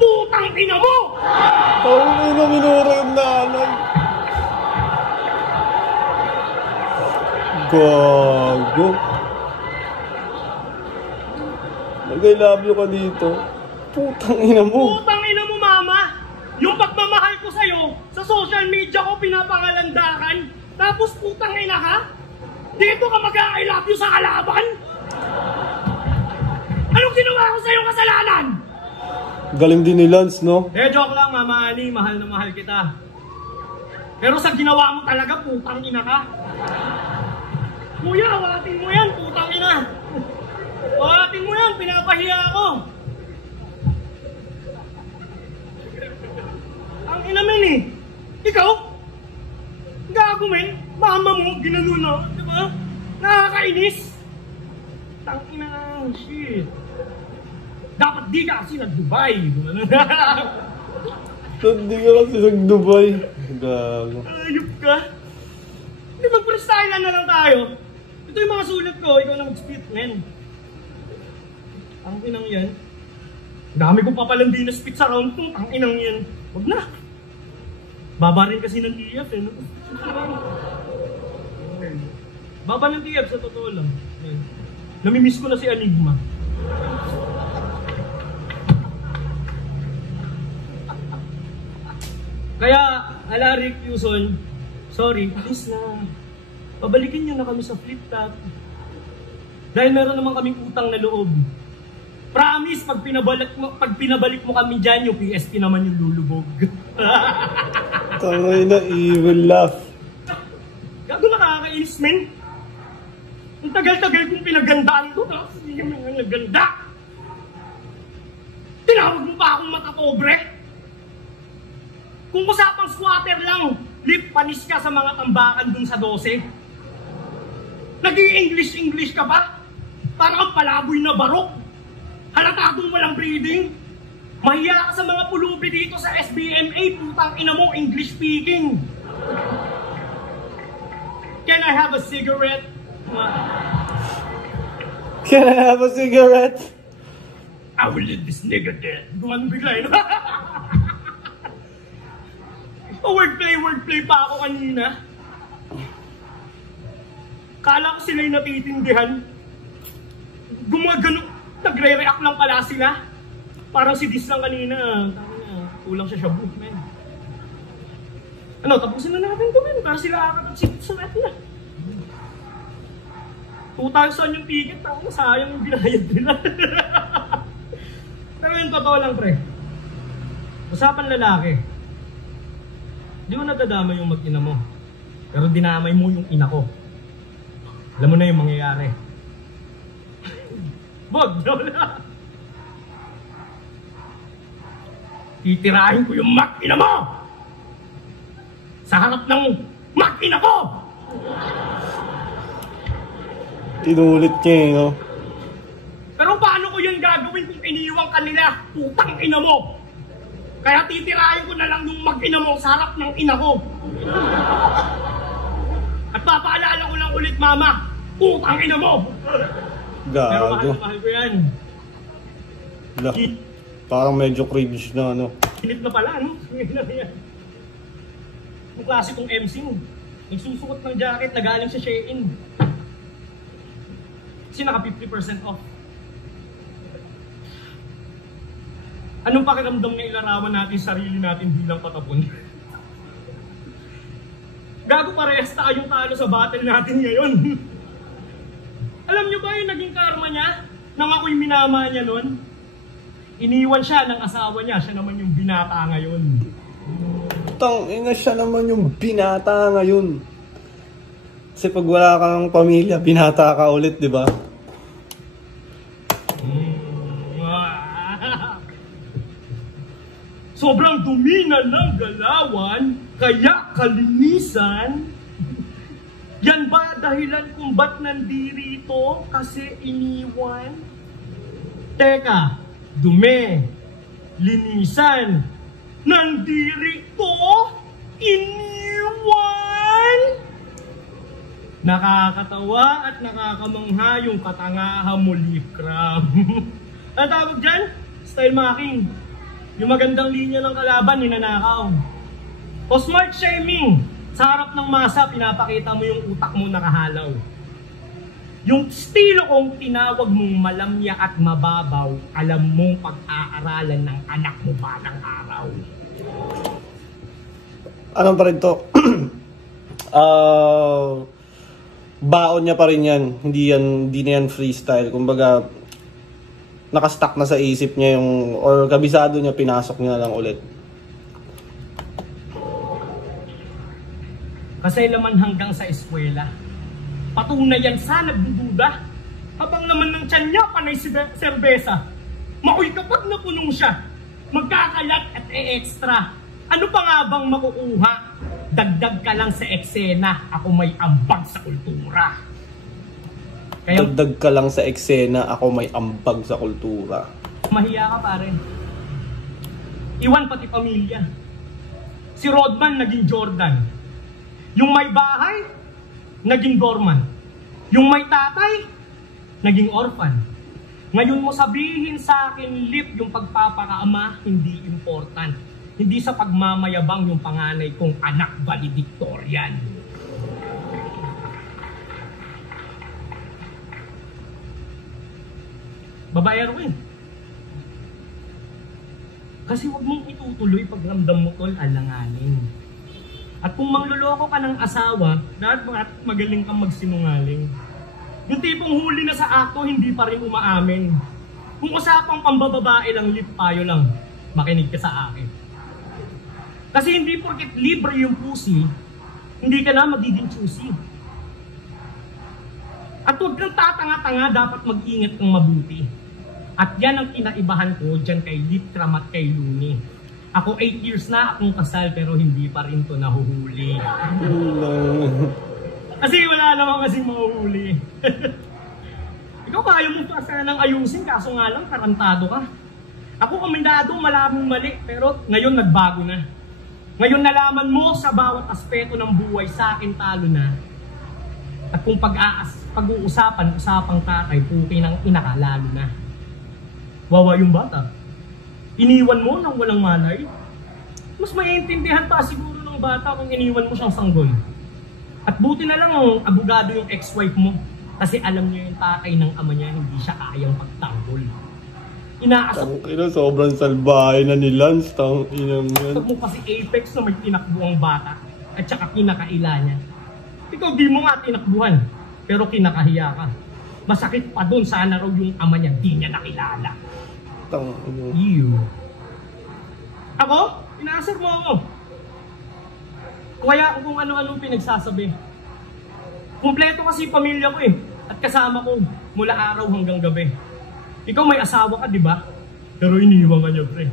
Putang ina mo! Ang ina, minura yung nanay. Gago. Nag-I love you ka dito. Putang ina mo. Putang ina mo, mama! Yung pagmamahal ko sa'yo, sa social media ko pinapangalandakan, tapos putang ina ka? Dito ka mag-I love you sa kalaban? Anong ginawa ko sa'yo kasalanan? Galing din ni Lance, no? Joke lang, Mama Ali, mahal na mahal kita. Pero sa ginawa mo talaga, putang ina ka. Kuya, awatin mo yan, putang ina. Awatin mo yan, pinapahiya ako. Ang ina men eh. Ikaw? Gago men, mama mo, ginano na, diba? Nakakainis. Tangina na, shit. Dapat di ka kasi nag-Dubai. Hindi ka kasi nag-Dubai. Gago. Ayup ka. Hindi, mag-freestyle na lang tayo. Ito yung mga sulat ko, ikaw na mag-spit, men. Ang inang yan. Dami kong papalandi na spit sa round 2. Ang inang yan. Huwag na. Baba rin kasi ng TF eh. No? Baba ng TF sa totoo lang. Namimiss ko na si Enigma. Kaya, ala Rick Yuson, sorry, please na, pabalikin nyo na kami sa flip top. Dahil meron naman kaming utang na loob. Promise, pag pinabalik mo kami dyan, yung PSP naman yung lulubog. Tangay na, evil laugh. Gago, nakakainis, men. Ang tagal-tagal kong pinagandaan ko, tapos hindi naman yung naganda. Tinawag mo pa akong matapobre? Kung usapang squatter lang, lip panis ka sa mga tambakan dun sa 12. Nag-i-English-English ka pa? Parang ang palaboy na barok. Halatadong walang breeding. Mahiya ka sa mga pulubi dito sa SBMA, putang ina mo, English speaking. Can I have a cigarette? Can I have a cigarette? I will let this nigga dead. Guman bigla yun. Wordplay pa ako kanina. Kala ko sila'y natitindihan. Gumagano, nagre-react lang pala sila. Parang si Dis lang kanina. Kulang siya shabu, man. Ano, tapusin na natin ito, man. Para sila akakapagsikip sa net na. 2,000 yung ticket, sayang yung binayad nila. Pero yung totoo lang, pre. Usapan lalaki. Di mo nadadamay yung mag-ina mo. Pero dinamay mo yung ina ko. Alam mo na yung mangyayari. Bog, wala. Titirahin ko yung mag-ina mo! Sa harap ng mag-ina ko! Inulit niya eh, no? Pero paano ko yun gagawin kung iniiwan ka nila? Putang ina mo! Kaya titirahin ko na lang nung mag-ina mo sa harap ng ina ko. At papaalala ko lang ulit, mama, putang ina mo! Pero mahal ko yan. Parang medyo cringe na, ano? Kinit na pala, no? Yung klase kong MC, nagsusukot ng jacket na galing sa Shein. Kasi naka 50% off. Anong pakiramdam na ilarawan natin sarili natin bilang patapon? Gago parehas tayong talo sa battle natin ngayon. Alam nyo ba yung naging karma niya? Nang ako'y minama niya nun? Iniwan siya ng asawa niya, siya naman yung binata ngayon. Ina, siya naman yung binata ngayon. Kasi pag wala kang pamilya, binata ka ulit, di ba? Sobrang dumi na ng galawan, kaya kalinisan. Yan ba dahilan kung ba't nandirito? Kasi iniwan? Teka, dumi, linisan, nandirito, iniwan? Nakakatawa at nakakamangha yung katangahan mo, Likram. Ang tawag dyan? Style marking. Yung magandang linya ng kalaban, ninanakaw. O smart shaming. Sa harap ng masa, pinapakita mo yung utak mo nakahalaw. Yung estilo kong tinawag mong malamya at mababaw, alam mong pag-aaralan ng anak mo balang araw. Ano pa rin to? Baon niya pa rin yan. Hindi na yan freestyle. Kumbaga, nakastack na sa isip niya yung, or kabisado niya, pinasok niya lang ulit. Kasi laman hanggang sa eskwela. Patunay yan sa nagdududa. Habang naman ng tiyan niya, panay serbesa. Makoy kapag napunong siya, magkakalat at e-extra. Ano pa nga bang makukuha? Dagdag ka lang sa eksena, ako may ambag sa kultura. Kaya, dagdag ka lang sa eksena, ako may ambag sa kultura. Mahiya ka pare. Iwan pati pamilya. Si Rodman naging Jordan. Yung may bahay, naging doorman. Yung may tatay, naging orphan. Ngayon mo sabihin sa akin, Lip, yung pagpapakaama, hindi important. Hindi sa pagmamayabang yung panganay kong anak valedictorian. Babaero eh. Kasi wag mong itutuloy pag ramdam mo tol, alanganin. At kung mangloloko ka ng asawa, dapat magaling kang magsinungaling. Yung tipong huli na sa akto, hindi pa rin umaamin. Kung usapang pambababae lang, Lip, payo lang, makinig ka sa akin. Kasi hindi porket libre yung pusi, hindi ka na magiging choosy. At huwag kang tatanga-tanga, dapat mag-ingat kang mabuti. At yan ang kinaibahan ko dyan kay Likram at kay Looney. Ako 8 years na akong kasal pero hindi pa rin to nahuhuli. Kasi wala naman kasing mahuhuli. Ikaw kaya mo pa sanang ayusin kaso nga lang tarantado ka. Ako kamindado malaming mali pero ngayon nagbago na. Ngayon nalaman mo sa bawat aspeto ng buhay sa akin talo na. At kung pag-uusapan, usapang tatay, puti ng ina lalo na. Wawa yung bata. Iniwan mo nang walang malay. Mas maiintindihan pa siguro ng bata kung iniwan mo siyang sanggol. At buti na lang ang abogado yung ex-wife mo. Kasi alam niyo yung tatay ng ama niya, hindi siya kayang pagtanggol. Inaasok. Sobrang salbahe na ni Lance. Pag mo kasi Apex na may tinakbo ang bata at saka kinakaila niya. Ikaw di mo nga tinakbuhan, pero kinakahiya ka. Masakit pa doon, sana raw yung ama niya di niya nakilala. Ew. Ako? Inaasar mo ako. Kaya kung ano-ano pinagsasabi. Kumpleto kasi pamilya ko eh. At kasama ko mula araw hanggang gabi. Ikaw may asawa ka, di ba? Pero iniwan ka niya, pre.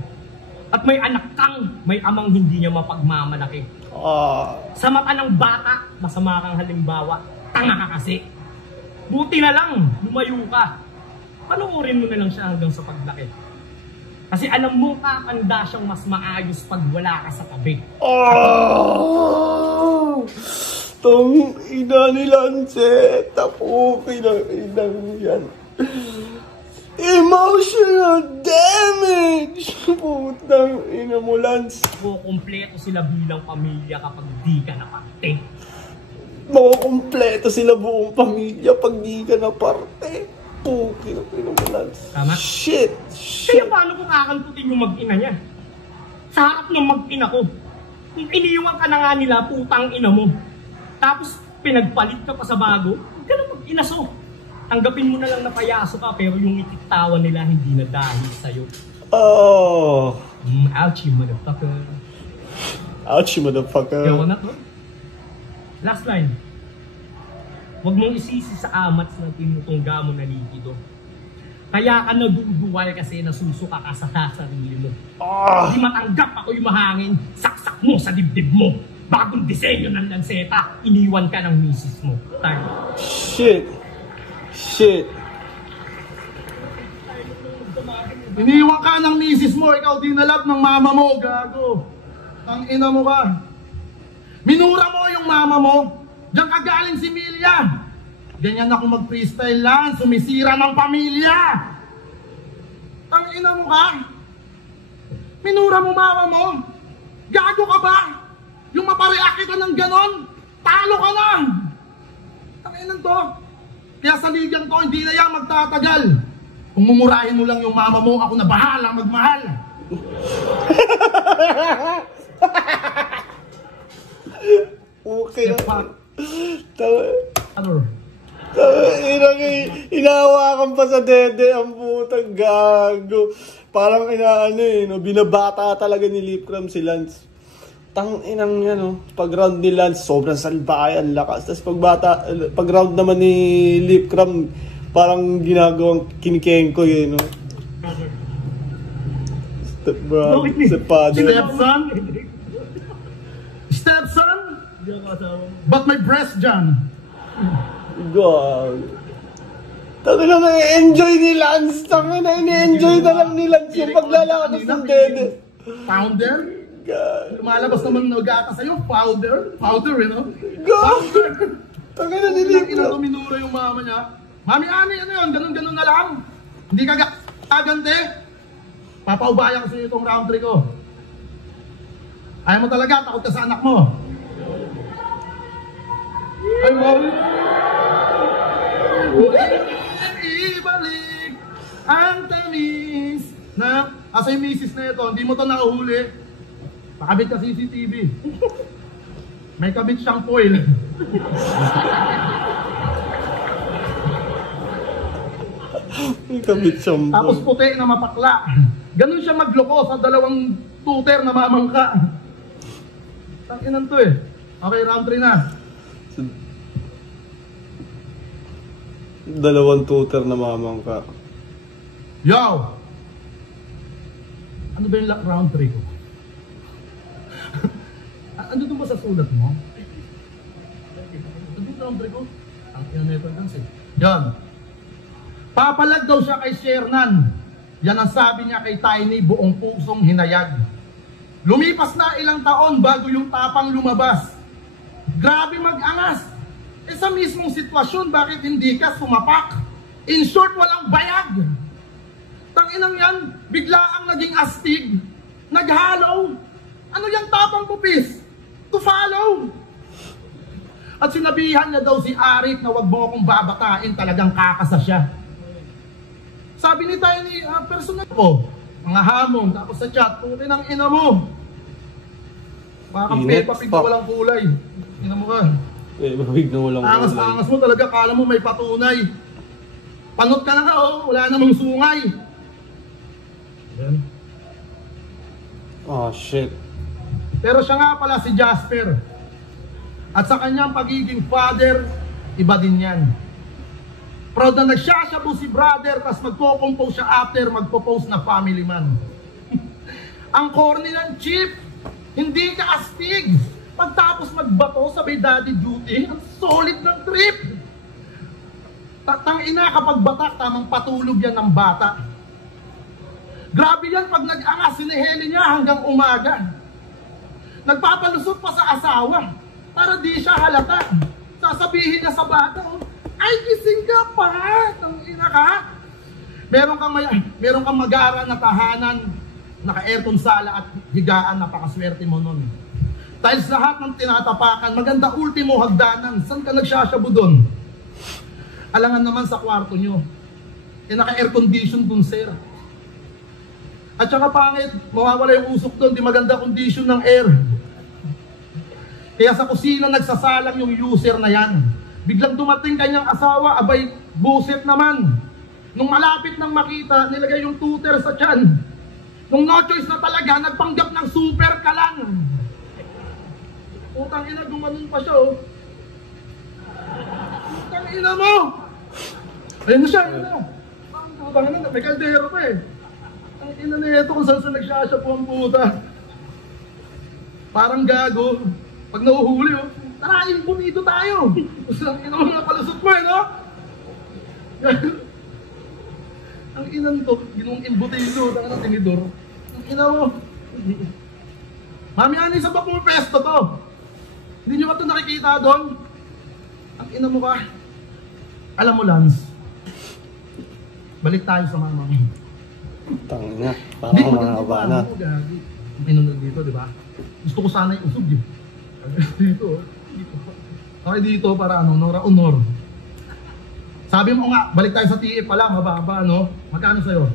At may anak kang, may amang hindi niya mapagmamalaki. Sa mata ng bata, masama kang halimbawa. Tanga ka kasi. Buti na lang, lumayo ka. Panoorin mo na lang siya hanggang sa paglaki. Kasi alam mo, kakanda siyang mas maayos pag wala ka sa tabi. Oh! Tong ina ni Lanceta po, kinang yan. Emotional damage! Putang ina mo, Lance. Kukumpleto sila bilang pamilya kapag di ka naparte. Makukumpleto sila buong pamilya pag di ka na parte. Pukin ang ina mo, Lance. Tama? Shit! Kaya paano kung kakantutin yung mag-ina niya? Sa harap ng mag-ina ko. Kung iniwan ka na nga nila, putang ina mo. Tapos pinagpalit ka pa sa bago, huwag ka na mag-inaso. Tanggapin mo na lang na payaso ka, pero yung ititawan nila hindi na dahil sa'yo. Oh! Ouchie, motherfucker. Ouchie, motherfucker. Kaya na to. Last line. Huwag mong isisi sa amats na tinutungga mo na likido. Kaya ka naduduwal kasi nasusuka ka sa sarili mo. Hindi matanggap ako yung mahangin, saksak mo sa dibdib mo. Bagong disenyo ng Lanceta, iniwan ka ng misis mo. Time. Shit. Shit. Iniwan ka ng misis mo, ikaw dinalap ng mama mo, gago. Ang ina mo ka. Minura mo yung mama mo. Diyan ka galing si Milya. Ganyan ako mag-freestyle lang, sumisira ng pamilya. Ang ina mo ka. Minura mo mama mo. Gago ka ba? Yung mapareact ka ng ganon, talo ka na. Ang ina to. Kaya sa ligang to, hindi na yan magtatagal. Kung mumurahin mo lang yung mama mo, ako na bahala magmahal. Okay. Ano? Inahawakan pa sa dede ang putang gago. Parang no, binabata talaga ni Lipcram si Lance. Tang inang yan, no. Pag round ni Lance, sobrang salbay, ang lakas. Tapos pag round naman ni Lipcram, parang ginagawang kinikengko yun, no. Stepson? Stepson? But my breast, John. God. Tangina na enjoy ni Lance. Tangina ini-enjoy na lang ni Lance yung paglalakas ng dede. Powder? God. Lumalabas naman nag-ata sa'yo. Powder? Powder, you know? God. Tangina ni Lipcram. Minura yung mama niya. Mami, ano yun? Ganun-ganun na lang. Hindi ka gagante. Papaubaya ko sa'yo itong round 3 ko. Ayaw mo talaga, takot ka sa anak mo. Ay, mami. Ibalik ang tamis na... Asa yung misis na ito, hindi mo ito nakahuli. Pakabit ka CCTV. May kabit siyang foil. May kabit siyang foil. Tapos puti na mapakla. Ganun siya magloko sa dalawang tuter na mamangka. Tanginan to eh. Okay, round 3 na. Dalawang tutor na mamangka. Yo! Ano ba yung round 3 ko? Ano doon ba sa sulat mo? Ano yung round 3 ko? Ang ina-never dance eh. Yan. Papalag daw siya kay Shernan. Yan ang sabi niya kay Tiny, buong pusong hinayag. Lumipas na ilang taon bago yung tapang lumabas. Grabe mag-angas. Eh sa mismong sitwasyon, bakit hindi ka sumapak? In short, walang bayag. Tanginang yan, bigla ang naging astig. Naghalo. Ano yung tapang pupis? To follow. At sinabihan niya daw si Arik na wag mo akong babatain, talagang kakasa siya. Sabi ni Tiny, personal ko, mga hamon, tapos sa chat, puti ng ina mo. Baka Peppa Pig na walang kulay. Ina mo ka. Peppa Pig na walang kulay. Angas-angas mo talaga, kala mo may patunay. Panot ka na nga, oh, wala namang sungay. Yan. Oh, shit. Pero siya nga pala si Jasper. At sa kanyang pagiging father, iba din yan. Proud na nagsashabu si brother, tas magko-compose siya after magpo-post na family man. Ang corny ng chip, hindi ka astig. Pagtapos magbato sabay daddy duty, ang solid ng trip. Tangina, kapag batak, tamang patulog yan ng bata. Grabe yan pag nag-angas, siniheli niya hanggang umaga. Nagpapalusot pa sa asawa para di siya halata. Sasabihin niya sa bata, ay gising ka pa, tangina ka. Meron kang mag-aaral na tahanan, naka-aircon sala at higaan, napakaswerte mo nun. Dahil sa lahat ng tinatapakan, maganda ultimo hagdanan, saan ka nagsasyabu doon? Alangan naman sa kwarto nyo. Naka-air condition dun, sir. At saka pangit, mawawala yung usok doon, di maganda condition ng air. Kaya sa kusina nagsasalang yung user na yan. Biglang dumating kanyang asawa, abay, buset naman. Nung malapit nang makita, nilagay yung tutor sa tiyan. Nung no choice na talaga, nagpanggap ng super kalan. Utang ina, gumanon pa siya, oh. Utang ina mo! Ayun na siya, ayun na. Utang ina, may kaldero pa eh. Ang ina na ito kung saan nagsasya po ang puta. Parang gago. Pag nahuhuli, oh, tara, impunido tayo. Ang ina mo na palusot mo, eh, no? Ang ina nito, ginong imbutido, ang ina tinidor. Ang ina mo. Mami, ano isa ba pumapesto to? Hindi nyo ba ito nakikita doon? Ang ina mo ka. Alam mo, Lance, balik tayo sa mama mo. Tangina, parang mga abana. Ang ina na dito, di ba? Gusto ko sana yung usog yun. Dito, dito. Okay, dito para ano, honor. Sabi mo nga, balik tayo sa TF pala, mababa, no? Magkano sa'yo?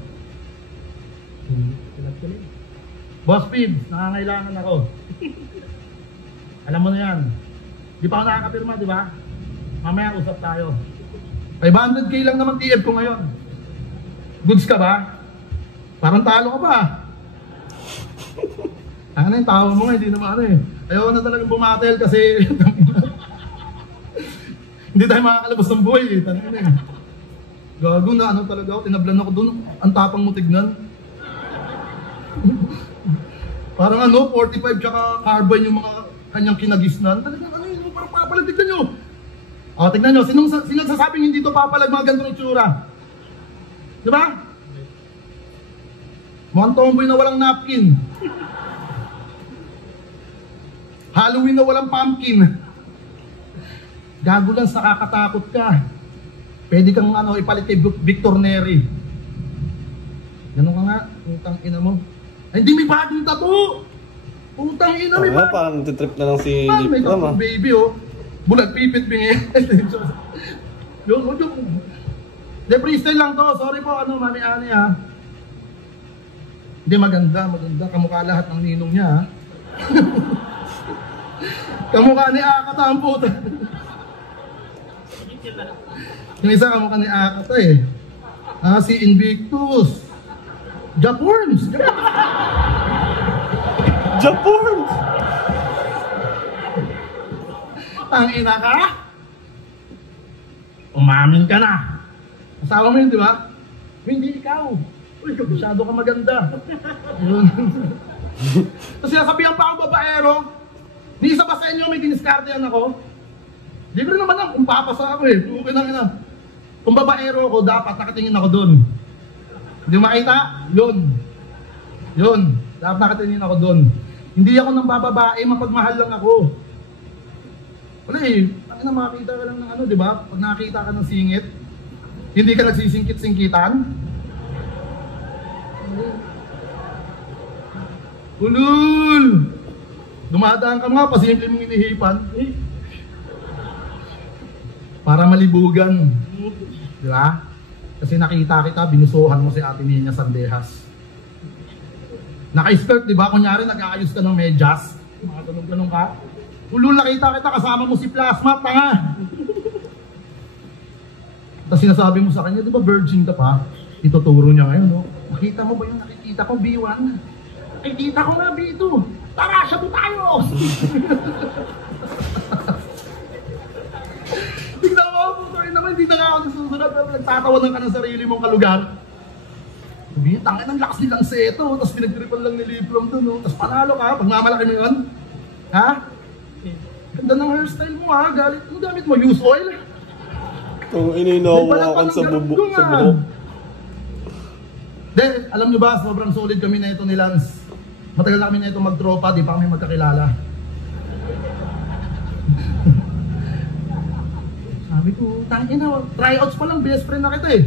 Boss Pibs, nakangailangan ako. Alam mo na yan. Di pa ako nakakapirma, di ba? Mamaya usap tayo. 500k lang naman TF ko ngayon. Goods ka ba? Parang talo ka pa. Ano yung tawa mo nga, hindi naman ano eh. Ayaw na talagang bumatel kasi hindi tayo makakalabas ng buhay eh. Gago na ano talaga ako, tinablan ako doon. Ang tapang mo tignan. Parang ano, 45 tsaka carbine yung mga kanyang kinagisnan. Talagang ano yun, parang papalag, tignan nyo. O, tignan nyo, sinong sasabing hindi ito papalag, mga gantong itsura? Diba? Mukhang tomboy na walang napkin. Halloween na walang pumpkin. Gago lang, nakakatakot ka. Pwede kang ano, ipalit kay Victor Neri. Ganun ka nga, utang ina mo. Ay, hindi may bagong tattoo. Utang ina, may bagong. Parang titrip na lang si May Lipram, ah. baby, oh. Bulag pipit bingi. Yung. De, freestyle lang to. Sorry po, ano, mani-ani ha. Hindi, maganda. Kamukha lahat ng ninong niya, ha. Kamukha ni Akata ang puta. Yung isa kamukha ni Akata eh. Si Invictus. Japorms. Japorms! Ang ina ka? Umamin ka na. Asawa mo yun, di ba? Hindi ikaw. Uy, masyado ka maganda. Tapos sinasabihan pa ang babaero, ni isa ba sa inyo may diniskartehan ako? Di ko rin naman lang kung papasa ako eh. Okay lang ina. Kung babaero ako, dapat nakatingin ako doon. Hindi makita? Yun. Dapat nakatingin ako doon. Hindi ako nang bababae, mapagmahal lang ako. Wala eh. Ano makakita ka lang ng ano, di ba? Pag nakakita ka ng singit, hindi ka nagsisingkit-singkitan. Ulul! Dumadaan ka nga, pasimple mong inihipan. Para malibugan. Di ba? Kasi nakita kita, binusuhan mo si Ate Nina Sandehas. Naka-skirt, di ba? Kunyari, nag-aayos ka ng medyas. Ganun ka. Ulul, nakita kita, kasama mo si Plasma, tanga. Tapos sinasabi mo sa kanya, di ba virgin ka pa? Ituturo niya ngayon, no? Nakita mo ba yung nakikita ko, B1? Nakikita ko nga, B2. Tara, shabu tayo! Tignan mo, sorry naman, hindi na nga ako nasusunod. Nagtatawanan ka ng sarili mong kalugar. Sabi, tangin ang lakas nilang seto. Tapos pinagtripan lang ni Liprom doon, no? Tapos panalo ka, pag mamalaki mo yun. Ha? Ganda ng hairstyle mo, ha? Galit mo, gamit mo, use oil. Kung ininawakan sa bubuk. Then, alam nyo ba, sobrang solid kami na ito ni Lance. Matagal na kami na ito magtropa, di pa kami magkakilala. Sabi ko, tangin na, tryouts pa lang, best friend na kita eh.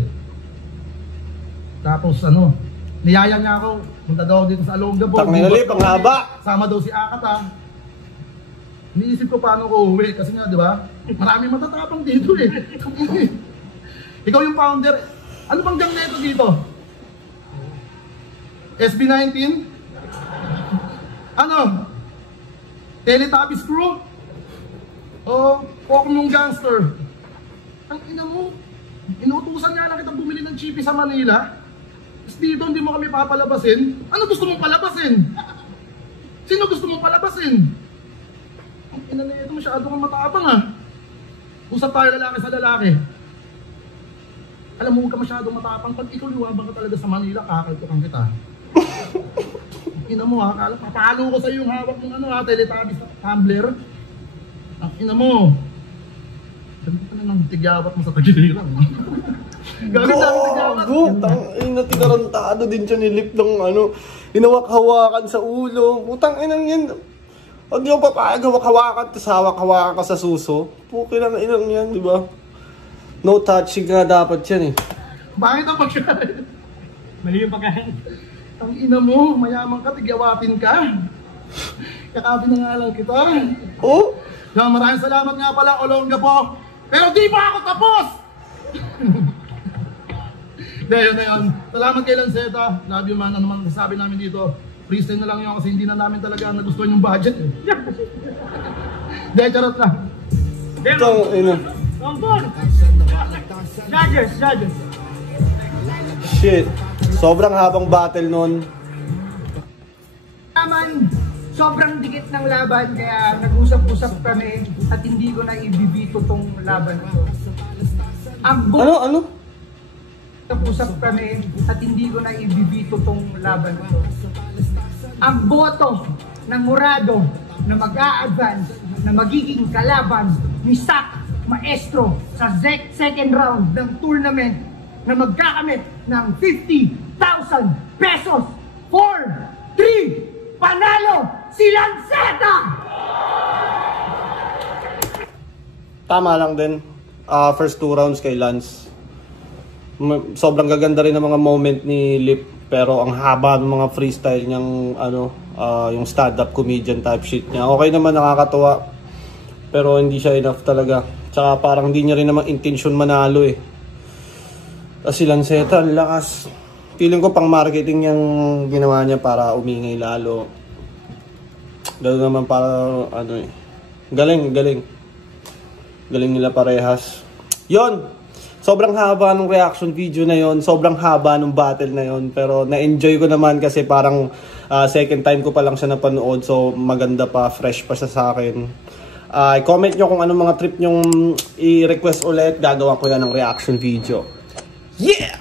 Tapos ano, niyaya niya ako, punta daw dito sa Alonga po. Tangin na Lip, ang haba. Sama daw si Akat ha. Iniisip ko paano ko uwi, kasi nga di ba, maraming matatapang dito eh. Ikaw yung founder, ano bang gang neto dito? SB19? Ano? Teletubbies crew? O Pokemon Gangster? Ang ina mo, inuutusan nga lang kitang bumili ng chippy sa Manila. Tapos dito hindi mo kami papalabasin. Ano gusto mong palabasin? Sino gusto mong palabasin? Ang ina na ito, masyado kang matapang ah. Usap tayo lalaki sa lalaki. Alam mo, huwag ka masyadong matapang. Pag ikaw liwabang ka talaga sa Manila, kakaltukan kita. Ina mo ha, papalo ko sa iyo yung hawak ng ano ha, Teletubbies tumbler. Ang ina mo. Ganda ka na ng tigyawat mo sa tagiliran. Gawin na ng tigyawat. Tangina, tinarantado din siya ni Lip ng ano, hinawak-hawakan sa ulo. Putang inang yan. Huwag niyo papayag, hawak-hawakan, tapos hawak-hawakan ka sa suso. Pukin ang inang yan, di ba? No touching nga dapat yan eh. Bakit ang pagkain? Mali yung pagkain. Ang ina mo, mayaman ka, tigyawatin ka. Kakapin na nga lang kita. Oh? Maraming salamat nga pala, Olonga po. Pero di pa ako tapos! Yun na yun. Salamat kay Lanceta. Love you man. Ano man sasabi namin dito. Freestyle na lang yun kasi hindi na namin talaga nagustuhan yung budget. Dahil charot lang. Itong ina. Judges. Shit. Sobrang habang battle nun. Naman, sobrang dikit ng laban kaya nag-usap-usap kami at hindi ko na ibibito tong laban ko. Ano? Nag-usap kami at hindi ko na ibibito tong laban ko. Ang boto ng Murado na mag-a-advance na magiging kalaban ni Sak Maestro sa second round ng tournament na magkakamit ng 50,000 pesos for 3 panalo si Lanceta! Tama lang din. First 2 rounds kay Lance. Sobrang gaganda rin ng mga moment ni Lip, pero ang haba ng mga freestyle niyang ano, yung stand-up comedian type shit niya. Okay naman, nakakatuwa, pero hindi siya enough talaga. Tsaka parang hindi niya rin naman intention manalo eh. Kasi Lanceta, lakas. Feeling ko pang marketing yung ginawa niya para umingay lalo. Gano'n naman para ano eh. Galing nila parehas. Yon. Sobrang haba ng reaction video na yon, sobrang haba ng battle na yon, pero na-enjoy ko naman kasi parang second time ko pa lang siya napanood, so maganda pa, fresh pa siya sa akin. I-comment nyo kung anong mga trip nyong i-request ulit, gagawa ko yan ng reaction video. Yeah!